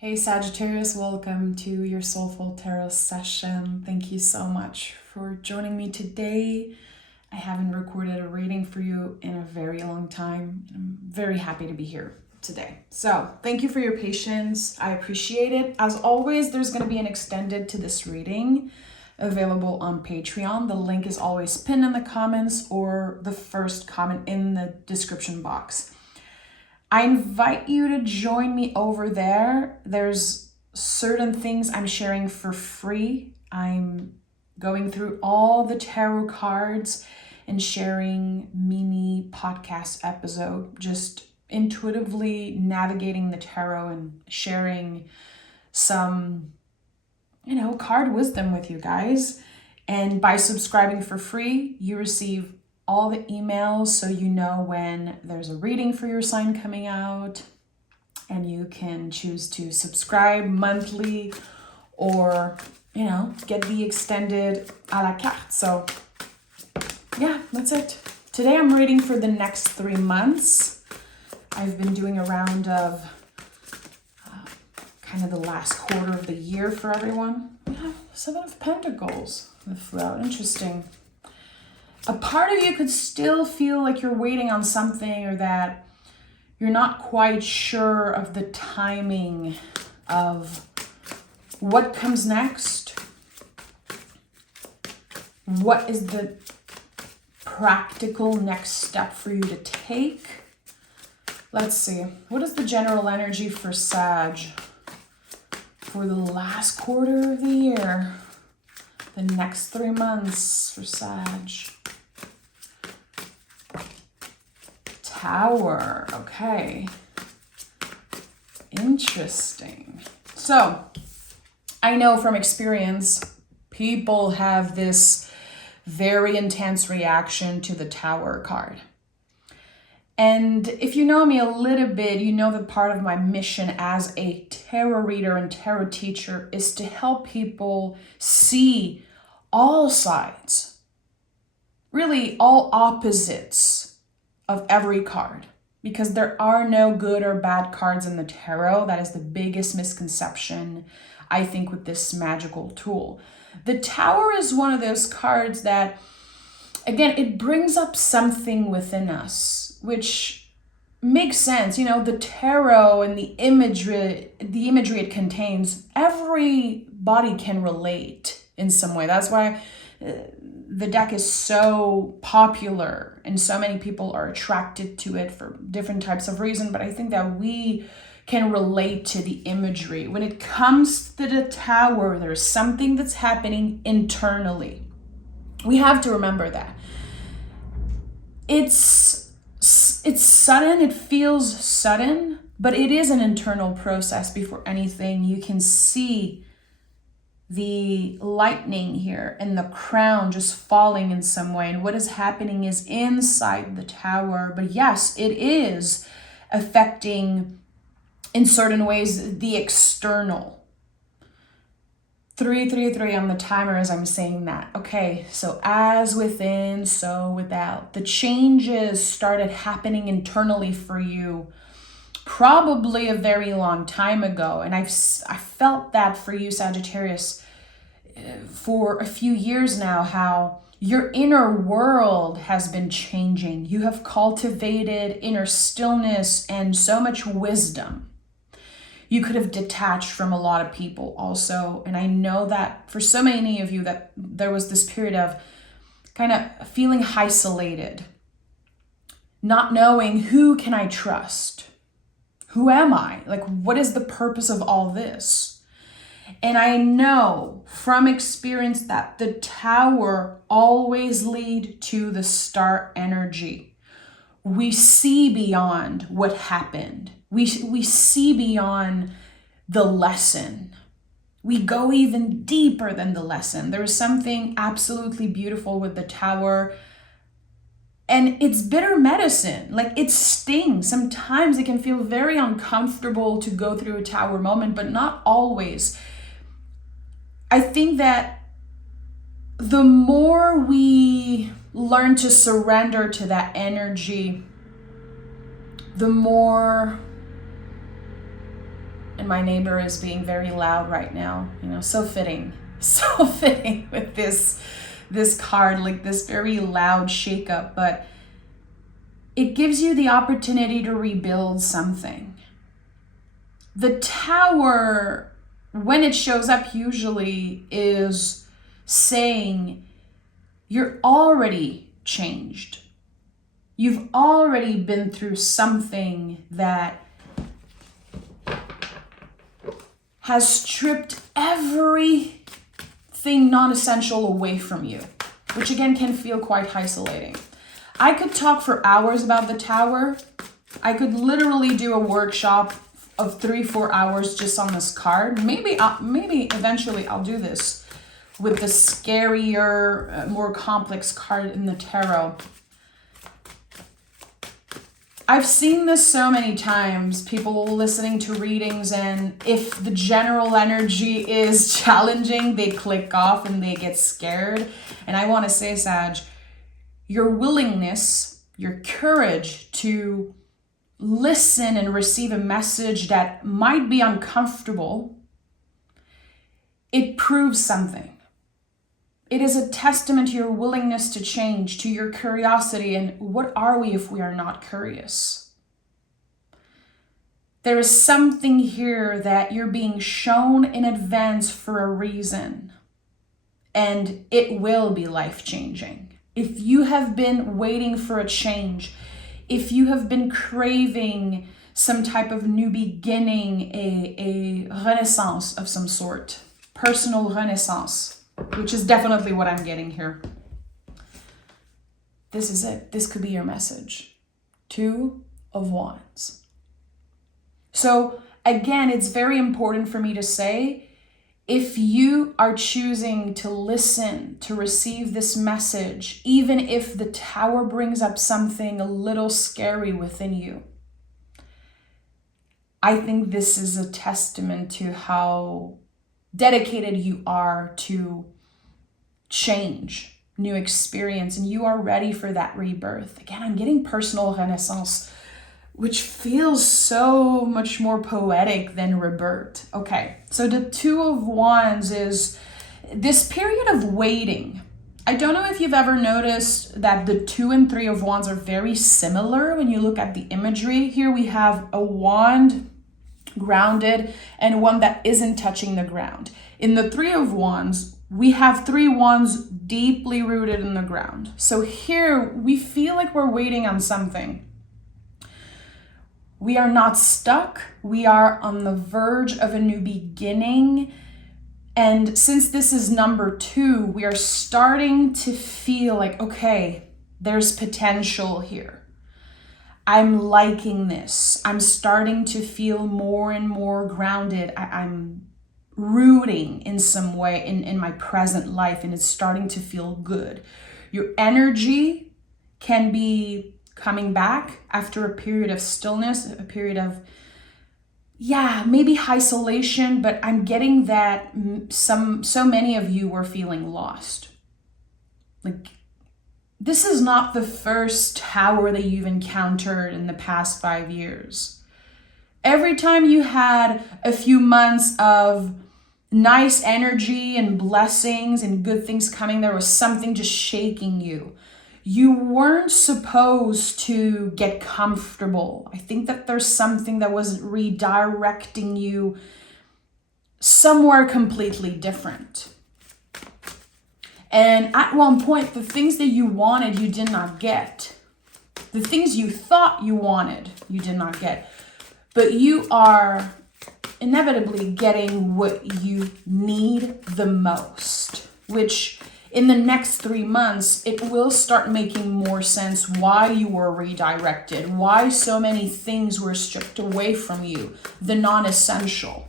Hey Sagittarius, welcome to your Soulful Tarot session. Thank you so much for joining me today. I haven't recorded a reading for you in a very long time, and I'm very happy to be here today. So thank you for your patience. I appreciate it. As always, there's going to be an extended to this reading available on Patreon. The link is always pinned in the comments or the first comment in the description box. I invite you to join me over there. There's certain things I'm sharing for free. I'm going through all the tarot cards and sharing mini podcast episode, just intuitively navigating the tarot and sharing some, card wisdom with you guys. And by subscribing for free, you receive all the emails so you know when there's a reading for your sign coming out, and you can choose to subscribe monthly or get the extended a la carte. So yeah, that's it. Today I'm reading for the next 3 months. I've been doing a round of kind of the last quarter of the year for everyone. We have 7 of Pentacles that flew out. Interesting. A part of you could still feel like you're waiting on something, or that you're not quite sure of the timing of what comes next. What is the practical next step for you to take? Let's see. What is the general energy for Sag for the last quarter of the year? The next 3 months for Sag. Tower, okay. Interesting. So, I know from experience, people have this very intense reaction to the Tower card. And if you know me a little bit, you know that part of my mission as a tarot reader and tarot teacher is to help people see all sides, really all opposites of every card, because there are no good or bad cards in the tarot. That is the biggest misconception, I think, with this magical tool. The Tower is one of those cards that, again, it brings up something within us, which makes sense. The tarot and the imagery it contains, everybody can relate in some way. That's why the deck is so popular and so many people are attracted to it for different types of reasons. But I think that we can relate to the imagery. When it comes to the Tower, there's something that's happening internally. We have to remember that. It's sudden, it feels sudden, but it is an internal process before anything. You can see the lightning here and the crown just falling in some way. And what is happening is inside the Tower. But yes, it is affecting in certain ways the external. 333 on the timer as I'm saying that. Okay, so as within, so without. The changes started happening internally for you probably a very long time ago. And I felt that for you, Sagittarius, for a few years now, how your inner world has been changing. You have cultivated inner stillness and so much wisdom. You could have detached from a lot of people also. And I know that for so many of you that there was this period of kind of feeling isolated, not knowing who can I trust? Who am I? Like, what is the purpose of all this? And I know from experience that the Tower always lead to the star energy. We see beyond what happened. We see beyond the lesson. We go even deeper than the lesson. There's something absolutely beautiful with the Tower. And it's bitter medicine. Like, it stings. Sometimes it can feel very uncomfortable to go through a Tower moment, but not always. I think that the more we learn to surrender to that energy, the more and my neighbor is being very loud right now. You know, so fitting. So fitting with this card, like this very loud shakeup, but it gives you the opportunity to rebuild something. The Tower, when it shows up, usually is saying you're already changed. You've already been through something that has stripped everything non-essential away from you, which again can feel quite isolating. I could talk for hours about the Tower. I could literally do a workshop of 3-4 hours just on this card. Maybe eventually I'll do this with the scarier, more complex card in the tarot. I've seen this so many times, people listening to readings, and if the general energy is challenging, they click off and they get scared. And I want to say, Sag, your willingness, your courage to listen and receive a message that might be uncomfortable, it proves something. It is a testament to your willingness to change, to your curiosity, and what are we if we are not curious? There is something here that you're being shown in advance for a reason, and it will be life-changing. If you have been waiting for a change, if you have been craving some type of new beginning, a renaissance of some sort, personal renaissance, which is definitely what I'm getting here. This is it. This could be your message. 2 of Wands. So again, it's very important for me to say, if you are choosing to listen, to receive this message, even if the Tower brings up something a little scary within you, I think this is a testament to how dedicated you are to change, new experience, and you are ready for that rebirth. Again, I'm getting personal renaissance, which feels so much more poetic than rebirth. Okay, so the 2 of Wands is this period of waiting. I don't know if you've ever noticed that the 2 and 3 of Wands are very similar when you look at the imagery. Here we have a wand grounded and one that isn't touching the ground. In the 3 of Wands, we have 3 wands deeply rooted in the ground. So here we feel like we're waiting on something. We are not stuck. We are on the verge of a new beginning. And since this is number 2, we are starting to feel like, okay, there's potential here. I'm liking this. I'm starting to feel more and more grounded. I'm rooting in some way in my present life, and it's starting to feel good. Your energy can be coming back after a period of stillness, a period of, maybe isolation, but I'm getting that so many of you were feeling lost. Like, this is not the first Tower that you've encountered in the past 5 years. Every time you had a few months of nice energy and blessings and good things coming, there was something just shaking you. You weren't supposed to get comfortable. I think that there's something that was redirecting you somewhere completely different. And at one point, the things that you wanted, you did not get. The things you thought you wanted, you did not get. But you are inevitably getting what you need the most, which in the next 3 months, it will start making more sense why you were redirected, why so many things were stripped away from you, the non-essential.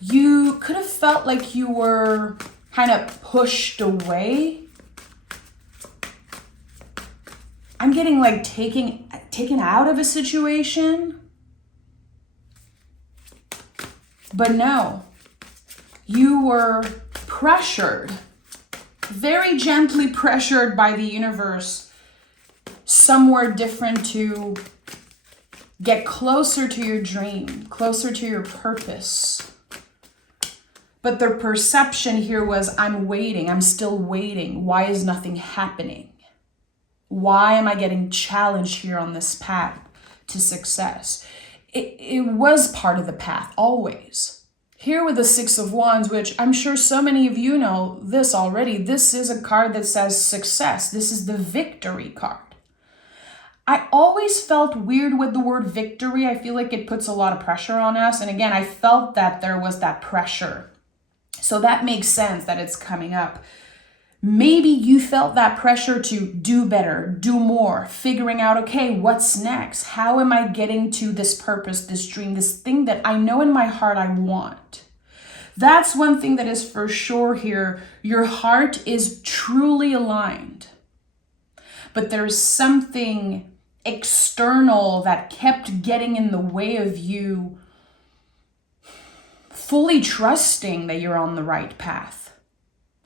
You could have felt like you were kind of pushed away. I'm getting like taken out of a situation. But no, you were pressured, very gently pressured by the universe somewhere different to Get closer to your dream, closer to your purpose. But their perception here was, I'm waiting, I'm still waiting. Why is nothing happening? Why am I getting challenged here on this path to success? It was part of the path, always. Here with the Six of Wands, which I'm sure so many of you know this already, this is a card that says success. This is the victory card. I always felt weird with the word victory. I feel like it puts a lot of pressure on us. And again, I felt that there was that pressure. So that makes sense that it's coming up. Maybe you felt that pressure to do better, do more, figuring out, okay, what's next? How am I getting to this purpose, this dream, this thing that I know in my heart I want? That's one thing that is for sure here. Your heart is truly aligned. But there's something external that kept getting in the way of you fully trusting that you're on the right path.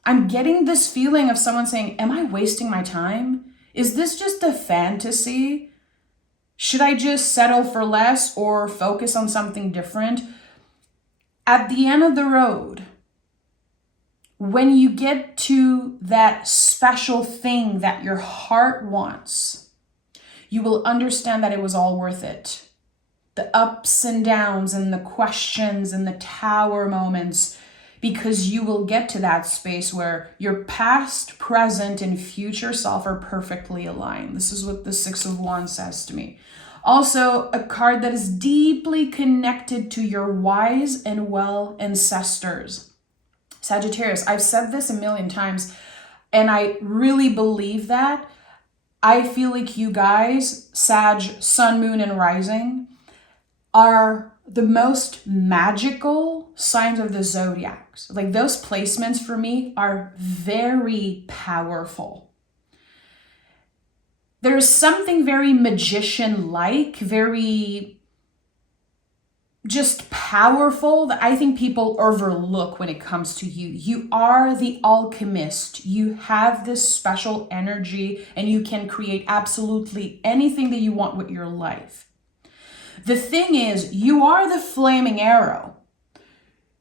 I'm getting this feeling of someone saying, am I wasting my time? Is this just a fantasy? Should I just settle for less or focus on something different? At the end of the road, when you get to that special thing that your heart wants, you will understand that it was all worth it. The ups and downs and the questions and the tower moments, because you will get to that space where your past, present, and future self are perfectly aligned. This is what the Six of Wands says to me. Also, a card that is deeply connected to your wise and well ancestors. Sagittarius, I've said this a million times, and I really believe that. I feel like you guys, Sag, Sun, Moon, and Rising, are the most magical signs of the zodiacs. Like those placements for me are very powerful. There's something very magician-like, very just powerful that I think people overlook when it comes to you. You are the alchemist. You have this special energy and you can create absolutely anything that you want with your life. The thing is, you are the flaming arrow.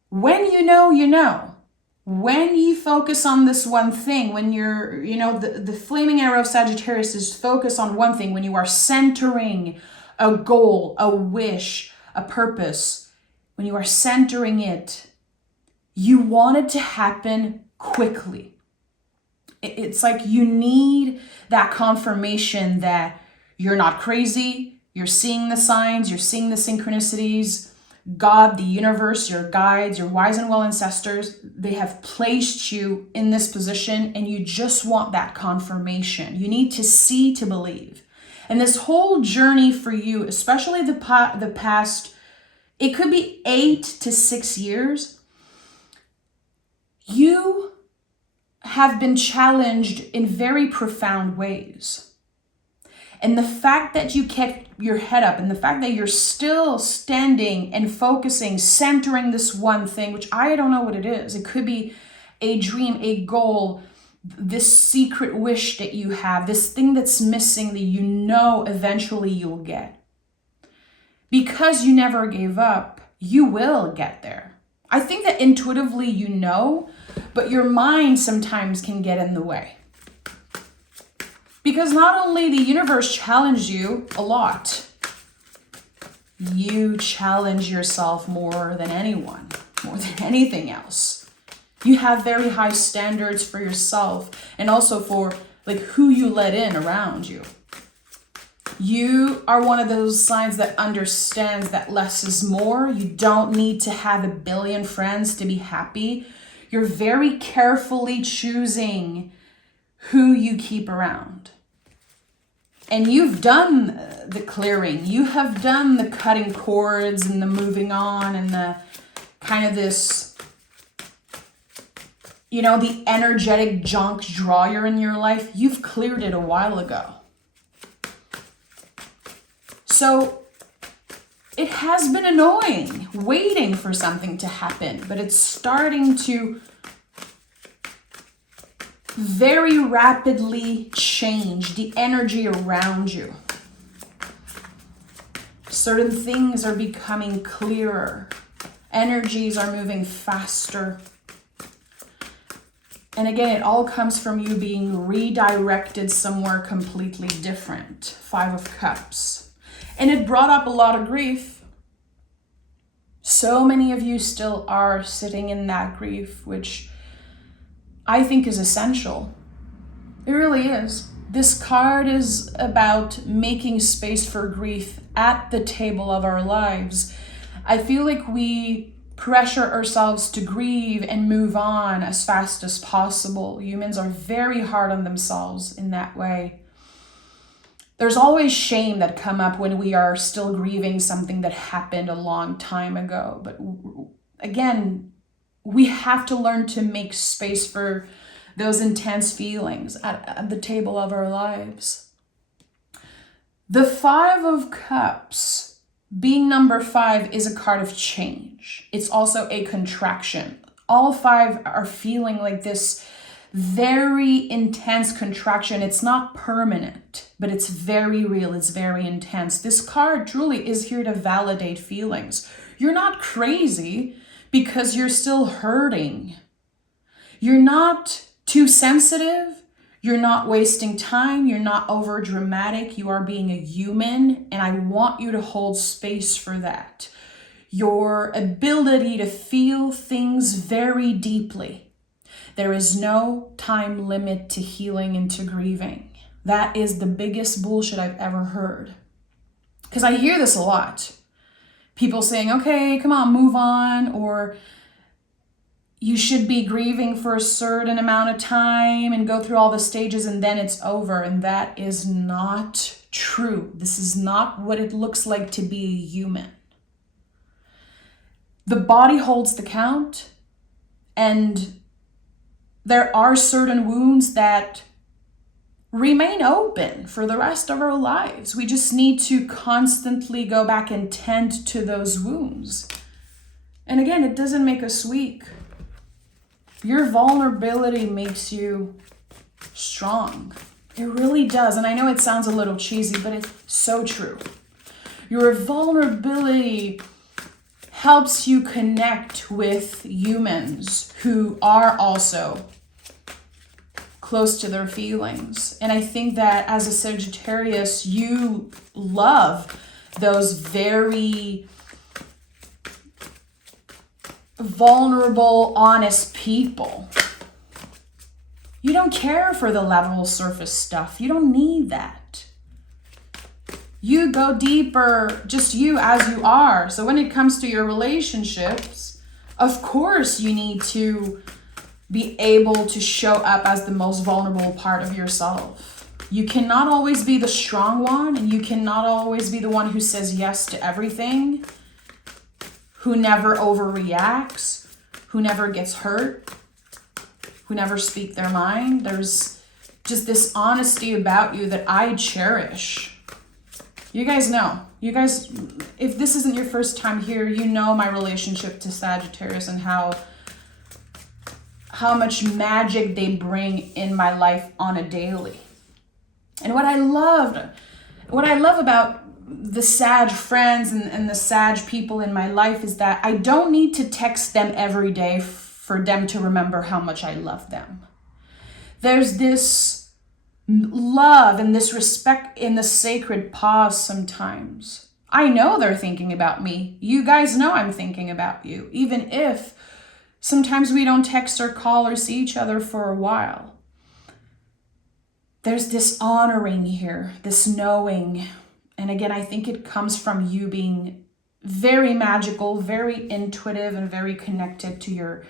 When you know, you know. When you focus on this one thing, when you're, the flaming arrow of Sagittarius is focus on one thing, when you are centering a goal, a wish, a purpose, when you are centering it, you want it to happen quickly. It's like you need that confirmation that you're not crazy, you're seeing the signs, you're seeing the synchronicities. God, the universe, your guides, your wise and well ancestors, they have placed you in this position and you just want that confirmation. You need to see to believe. And this whole journey for you, especially the past, it could be 8 to 6 years, you have been challenged in very profound ways. And the fact that you kept your head up and the fact that you're still standing and focusing, centering this one thing, which I don't know what it is. It could be a dream, a goal, this secret wish that you have, this thing that's missing that you know eventually you'll get. Because you never gave up, you will get there. I think that intuitively you know, but your mind sometimes can get in the way. Because not only the universe challenged you a lot, you challenge yourself more than anyone, more than anything else. You have very high standards for yourself and also for who you let in around you. You are one of those signs that understands that less is more. You don't need to have a billion friends to be happy. You're very carefully choosing who you keep around. And you've done the clearing. You have done the cutting cords and the moving on and the kind of this, the energetic junk drawer in your life. You've cleared it a while ago. So it has been annoying waiting for something to happen, but it's starting to very rapidly change the energy around you. Certain things are becoming clearer. Energies are moving faster. And again, it all comes from you being redirected somewhere completely different. 5 of Cups. And it brought up a lot of grief. So many of you still are sitting in that grief, which I think is essential. It really is. This card is about making space for grief at the table of our lives. I feel like we pressure ourselves to grieve and move on as fast as possible. Humans are very hard on themselves in that way. There's always shame that come up when we are still grieving something that happened a long time ago. But again, we have to learn to make space for those intense feelings at the table of our lives. The 5 of Cups, being number 5, is a card of change. It's also a contraction. All 5 are feeling like this very intense contraction. It's not permanent, but it's very real. It's very intense. This card truly is here to validate feelings. You're not crazy because you're still hurting. You're not too sensitive, you're not wasting time, you're not over dramatic, you are being a human, and I want you to hold space for that. Your ability to feel things very deeply. There is no time limit to healing and to grieving. That is the biggest bullshit I've ever heard. Because I hear this a lot. People saying, okay, come on, move on, or you should be grieving for a certain amount of time and go through all the stages and then it's over. And that is not true. This is not what it looks like to be a human. The body holds the count, and there are certain wounds that remain open for the rest of our lives. We just need to constantly go back and tend to those wounds. And again, it doesn't make us weak. Your vulnerability makes you strong. It really does. And I know it sounds a little cheesy, but it's so true. Your vulnerability helps you connect with humans who are also close to their feelings. And I think that as a Sagittarius, you love those very vulnerable, honest people. You don't care for the level surface stuff. You don't need that. You go deeper, just you as you are. So when it comes to your relationships, of course you need to be able to show up as the most vulnerable part of yourself. You cannot always be the strong one, and you cannot always be the one who says yes to everything, who never overreacts, who never gets hurt, who never speak their mind. There's just this honesty about you that I cherish. You guys know. You guys, if this isn't your first time here, you know my relationship to Sagittarius and how much magic they bring in my life on a daily. And what I love about the Sag friends and the Sag people in my life is that I don't need to text them every day for them to remember how much I love them. There's this love and this respect in the sacred pause sometimes. I know they're thinking about me. You guys know I'm thinking about you, even if sometimes we don't text or call or see each other for a while. There's this honoring here, this knowing. And again, I think it comes from you being very magical, very intuitive, and very connected to your,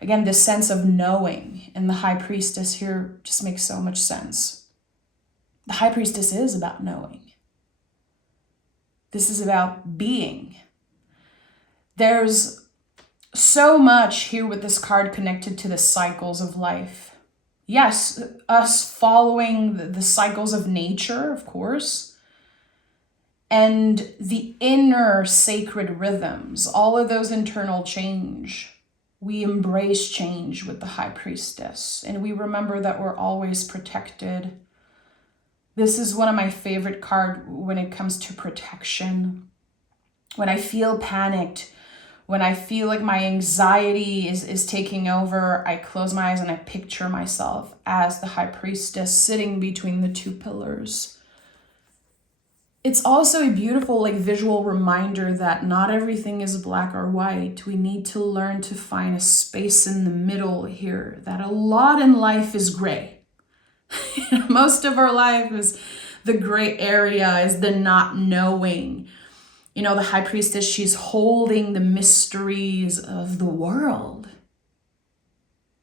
again, this sense of knowing. And the High Priestess here just makes so much sense. The High Priestess is about knowing. This is about being. There's so much here with this card connected to the cycles of life. Yes, us following the cycles of nature, of course, and the inner sacred rhythms, all of those internal change. We embrace change with the High Priestess, and we remember that we're always protected. This is one of my favorite cards when it comes to protection. when I feel panicked, when I feel like my anxiety is taking over, I close my eyes and I picture myself as the high priestess sitting between the two pillars. It's also a beautiful visual reminder that not everything is black or white. We need to learn to find a space in the middle here, that a lot in life is gray. Most of our life is the gray area, is the not knowing. The high priestess, she's holding the mysteries of the world.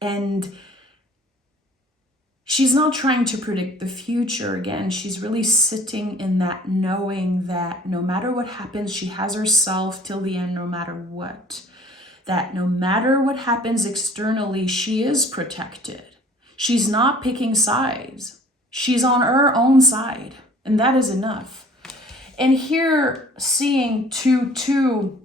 And she's not trying to predict the future. Again, she's really sitting in that knowing that no matter what happens, she has herself till the end, no matter what. That no matter what happens externally, she is protected. She's not picking sides. She's on her own side, and that is enough. And here, seeing 2,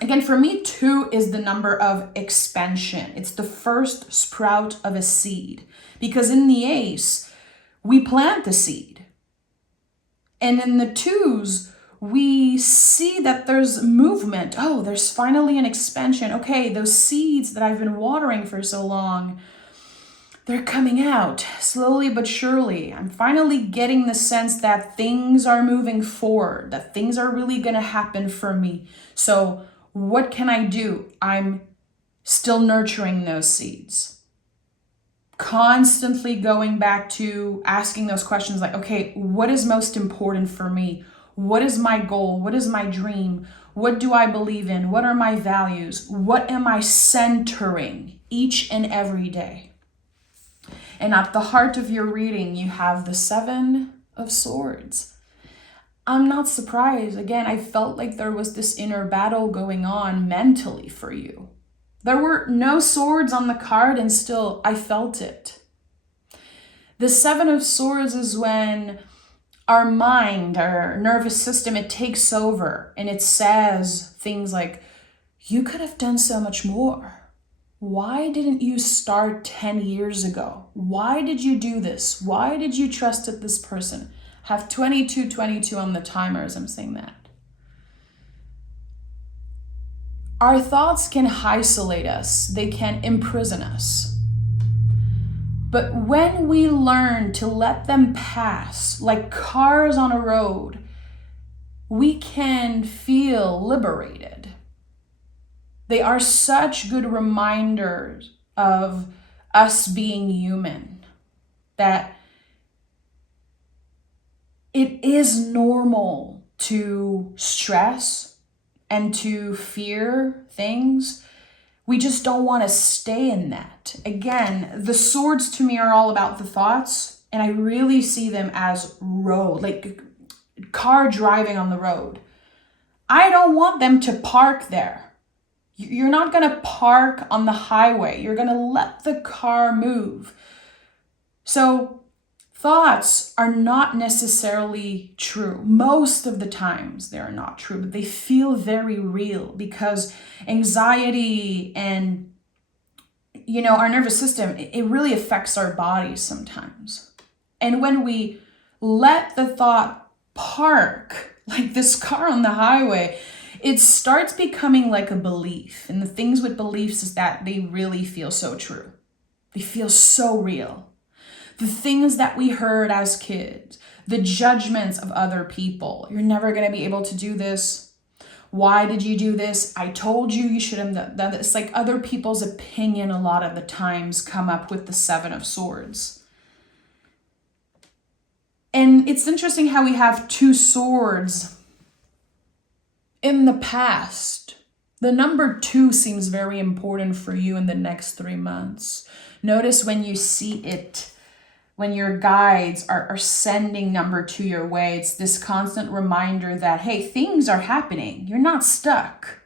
again, for me, 2 is the number of expansion. It's the first sprout of a seed. Because in the ace, we plant the seed. And in the 2s, we see that there's movement. Oh, there's finally an expansion. Okay, those seeds that I've been watering for so long, they're coming out slowly but surely. I'm finally getting the sense that things are moving forward, that things are really going to happen for me. So what can I do? I'm still nurturing those seeds. Constantly going back to asking those questions like, okay, what is most important for me? What is my goal? What is my dream? What do I believe in? What are my values? What am I centering each and every day? And at the heart of your reading, you have the 7 of Swords. I'm not surprised. Again, I felt like there was this inner battle going on mentally for you. There were no swords on the card, and still I felt it. The 7 of Swords is when our mind, our nervous system, it takes over and it says things like, you could have done so much more. Why didn't you start 10 years ago? Why did you do this? Why did you trust this person? Have 22 on the timer as I'm saying that. Our thoughts can isolate us. They can imprison us. But when we learn to let them pass, like cars on a road, we can feel liberated. They are such good reminders of us being human, that it is normal to stress and to fear things. We just don't want to stay in that. Again, the swords to me are all about the thoughts, and I really see them as road, like car driving on the road. I don't want them to park there. You're not going to park on the highway. You're going to let the car move. So thoughts are not necessarily true. Most of the times they're not true, but they feel very real because anxiety and, our nervous system, it really affects our bodies sometimes. And when we let the thought park, like this car on the highway, it starts becoming like a belief. And the things with beliefs is that they really feel so true. They feel so real. The things that we heard as kids, the judgments of other people. You're never going to be able to do this. Why did you do this? I told you you should have done this. Like other people's opinion a lot of the times come up with the 7 of Swords. And it's interesting how we have 2 swords in the past. The number 2 seems very important for you in the next 3 months. Notice when you see it, when your guides are sending number 2 your way, it's this constant reminder that, hey, things are happening. You're not stuck.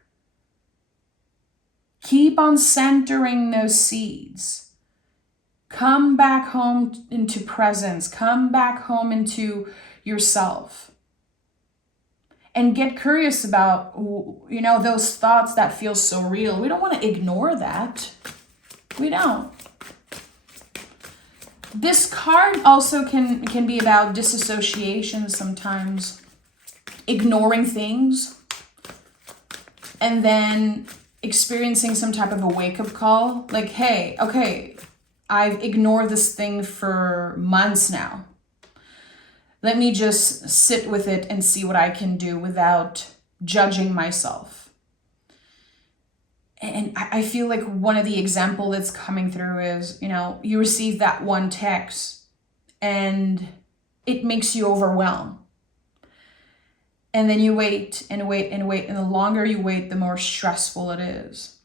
Keep on centering those seeds. Come back home into presence. Come back home into yourself. And get curious about, those thoughts that feel so real. We don't want to ignore that. We don't. This card also can be about disassociation sometimes. Ignoring things. and then experiencing some type of a wake-up call, like, hey, okay, I've ignored this thing for months now. Let me just sit with it and see what I can do without judging myself. And I feel like one of the example that's coming through is, you receive that one text and it makes you overwhelmed. And then you wait and wait and wait. And the longer you wait, the more stressful it is.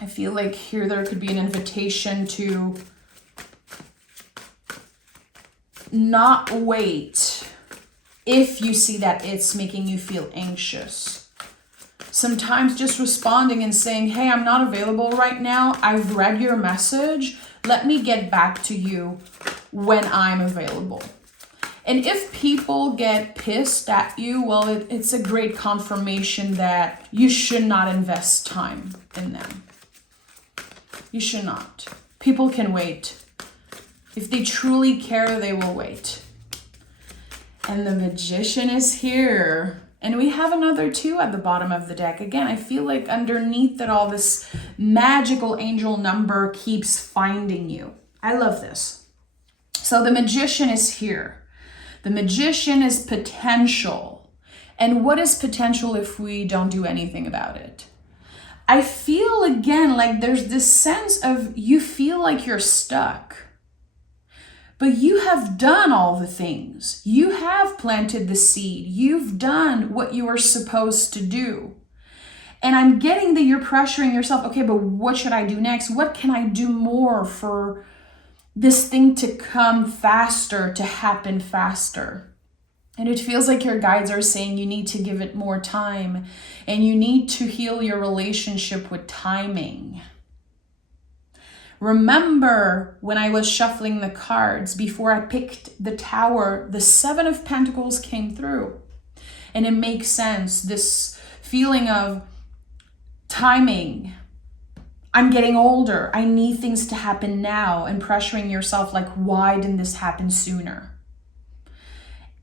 I feel like here there could be an invitation to not wait if you see that it's making you feel anxious. Sometimes just responding and saying, hey, I'm not available right now. I've read your message. Let me get back to you when I'm available. And if people get pissed at you, well, it's a great confirmation that you should not invest time in them. You should not. People can wait. If they truly care, they will wait. And the Magician is here. And we have another 2 at the bottom of the deck. Again, I feel like underneath it all, this magical angel number keeps finding you. I love this. So the Magician is here. The Magician is potential. And what is potential if we don't do anything about it? I feel again like there's this sense of you feel like you're stuck. But you have done all the things. You have planted the seed. You've done what you were supposed to do. And I'm getting that you're pressuring yourself. Okay, but what should I do next? What can I do more for this thing to come faster, to happen faster? And it feels like your guides are saying you need to give it more time and you need to heal your relationship with timing. Remember when I was shuffling the cards, before I picked the Tower, the 7 of Pentacles came through. And it makes sense, this feeling of timing. I'm getting older. I need things to happen now, and pressuring yourself like, why didn't this happen sooner?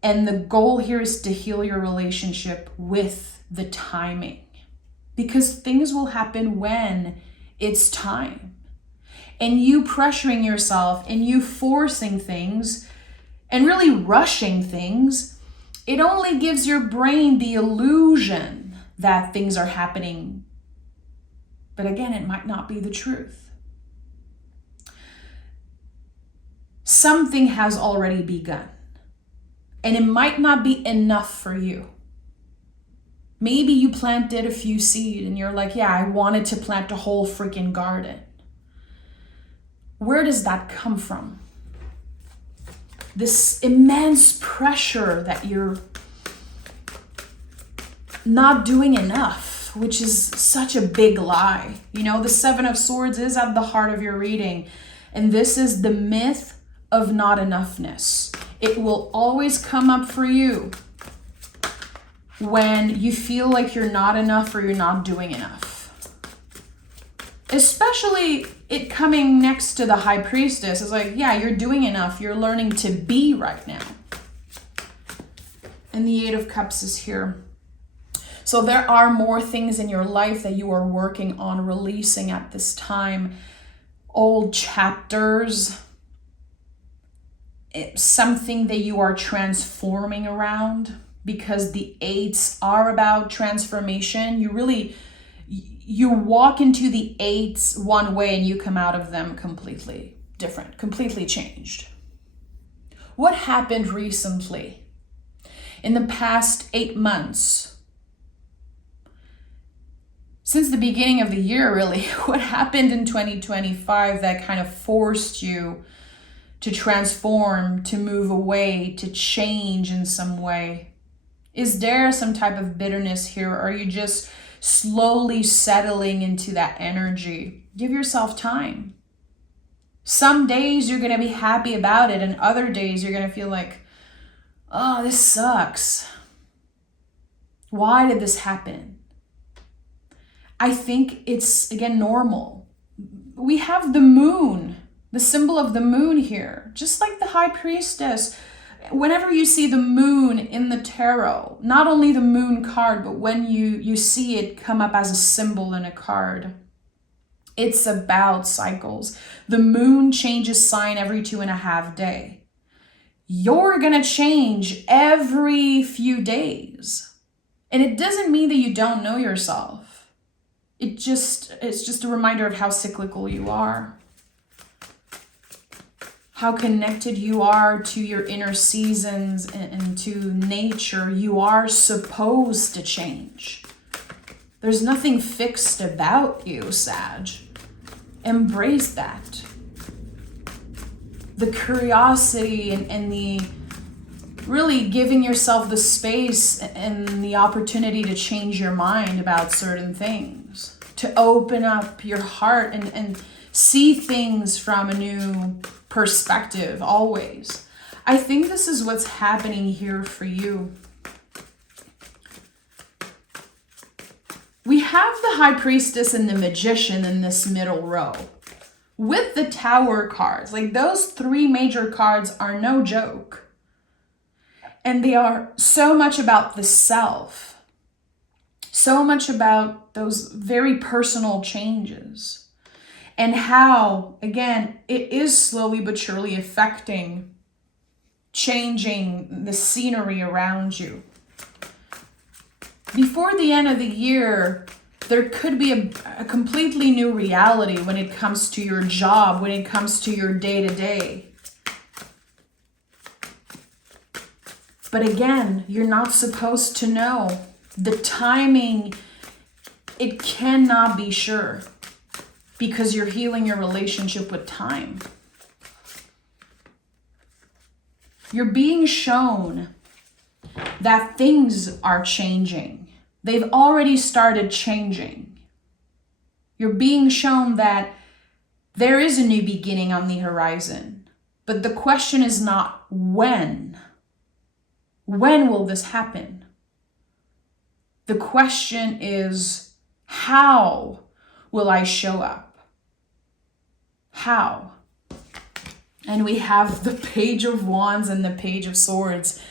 And the goal here is to heal your relationship with the timing, because things will happen when it's time. And you pressuring yourself and you forcing things and really rushing things, it only gives your brain the illusion that things are happening. But again, it might not be the truth. Something has already begun. And it might not be enough for you. Maybe you planted a few seeds and you're like, yeah, I wanted to plant a whole freaking garden. Where does that come from? This immense pressure that you're not doing enough, which is such a big lie. The 7 of Swords is at the heart of your reading. And this is the myth of not enoughness. It will always come up for you when you feel like you're not enough or you're not doing enough. Especially it coming next to the High Priestess. It's like, yeah, you're doing enough. You're learning to be right now. And the 8 of Cups is here. So there are more things in your life that you are working on releasing at this time. Old chapters. Something that you are transforming around, because the 8s are about transformation. You walk into the 8s one way and you come out of them completely different, completely changed. What happened recently? In the past 8 months? Since the beginning of the year, really, what happened in 2025 that kind of forced you to transform, to move away, to change in some way? Is there some type of bitterness here? Or are you just slowly settling into that energy? Give yourself time. Some days you're going to be happy about it, and other days you're going to feel like, oh, this sucks. Why did this happen? I think it's, again, normal. We have the moon, the symbol of the moon here, just like the High Priestess. whenever you see the moon in the tarot, not only the moon card, but when you see it come up as a symbol in a card, it's about cycles. The moon changes sign every 2.5 days. You're gonna change every few days. And it doesn't mean that you don't know yourself. It's just a reminder of how cyclical you are. How connected you are to your inner seasons and to nature. You are supposed to change. There's nothing fixed about you, Sag. Embrace that. The curiosity and the really giving yourself the space and the opportunity to change your mind about certain things, to open up your heart and see things from a new perspective always. I think this is what's happening here for you. We have the High Priestess and the Magician in this middle row. With the Tower cards, like those 3 major cards are no joke. And they are so much about the self. So much about those very personal changes. And how, again, it is slowly but surely affecting, changing the scenery around you. Before the end of the year, there could be a completely new reality when it comes to your job, when it comes to your day-to-day. But again, you're not supposed to know. The timing, it cannot be sure because you're healing your relationship with time. You're being shown that things are changing. They've already started changing. You're being shown that there is a new beginning on the horizon. But the question is not when. When will this happen? The question is, how will I show up? How? And we have the Page of Wands and the Page of Swords.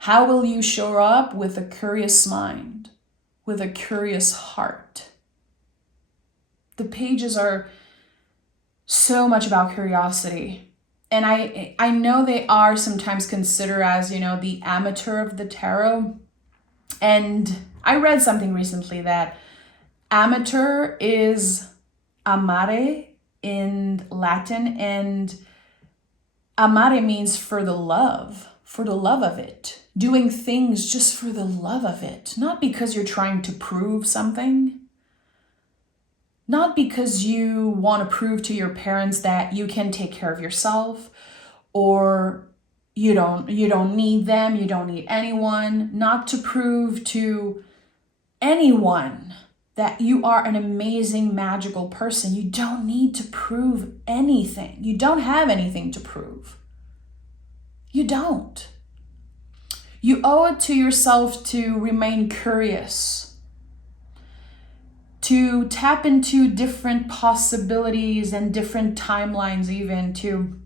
How will you show up? With a curious mind, with a curious heart. The pages are so much about curiosity. And I know they are sometimes considered as, the amateur of the tarot. And I read something recently that amateur is amare in Latin, and amare means for the love of it. Doing things just for the love of it, not because you're trying to prove something. Not because you want to prove to your parents that you can take care of yourself, or you don't need them, you don't need anyone. Not to prove to anyone that you are an amazing, magical person. You don't need to prove anything. You don't have anything to prove. You don't. You owe it to yourself to remain curious, to tap into different possibilities and different timelines, even to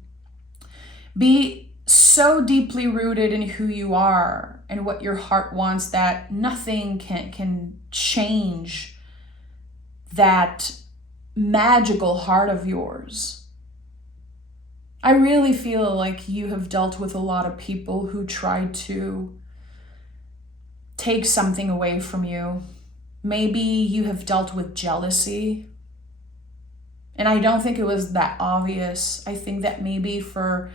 be so deeply rooted in who you are and what your heart wants that nothing can change that magical heart of yours. I really feel like you have dealt with a lot of people who tried to take something away from you. Maybe you have dealt with jealousy. And I don't think it was that obvious. I think that maybe for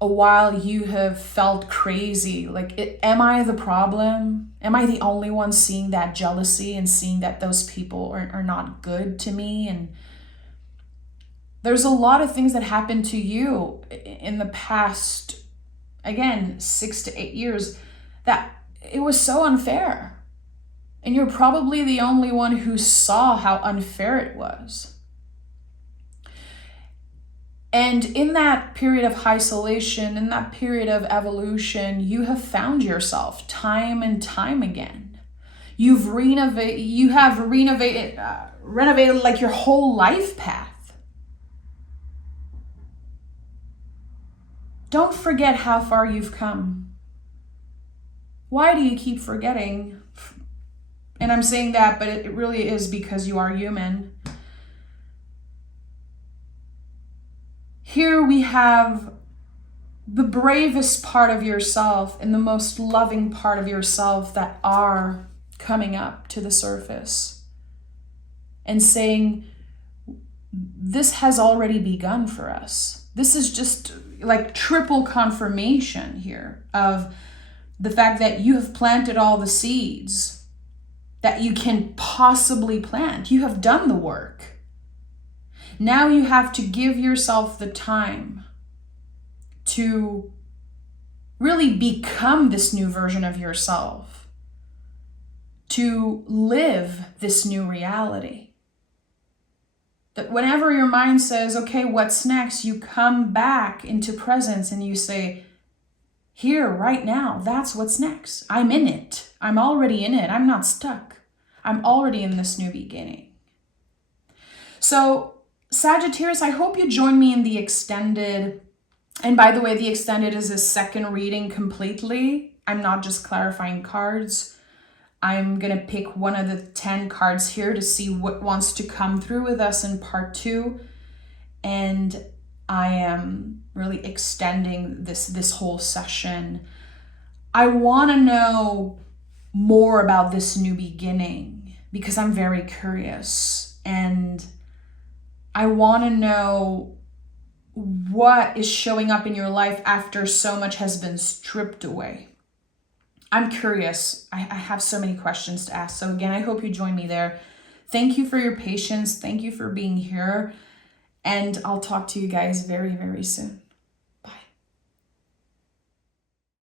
a while you have felt crazy. Like, am I the problem? Am I the only one seeing that jealousy and seeing that those people are not good to me? And there's a lot of things that happened to you in the past, again, 6 to 8 years, that it was so unfair. And you're probably the only one who saw how unfair it was. And in that period of isolation, in that period of evolution, you have found yourself time and time again. You have renovated like your whole life path. don't forget how far you've come. Why do you keep forgetting? And I'm saying that, but it really is because you are human. Here we have the bravest part of yourself and the most loving part of yourself that are coming up to the surface and saying, this has already begun for us. This is just like triple confirmation here of the fact that you have planted all the seeds that you can possibly plant. You have done the work. Now you have to give yourself the time to really become this new version of yourself, to live this new reality. That whenever your mind says, okay, what's next? You come back into presence and you say, here, right now, that's what's next. I'm in it. I'm already in it. I'm not stuck. I'm already in this new beginning. So, Sagittarius, I hope you join me in the extended. And by the way, the extended is a second reading completely. I'm not just clarifying cards. I'm going to pick one of the 10 cards here to see what wants to come through with us in part 2. And I am really extending this whole session. I want to know more about this new beginning because I'm very curious. And I want to know what is showing up in your life after so much has been stripped away. I'm curious. I have so many questions to ask. So again, I hope you join me there. Thank you for your patience. Thank you for being here. And I'll talk to you guys very, very soon.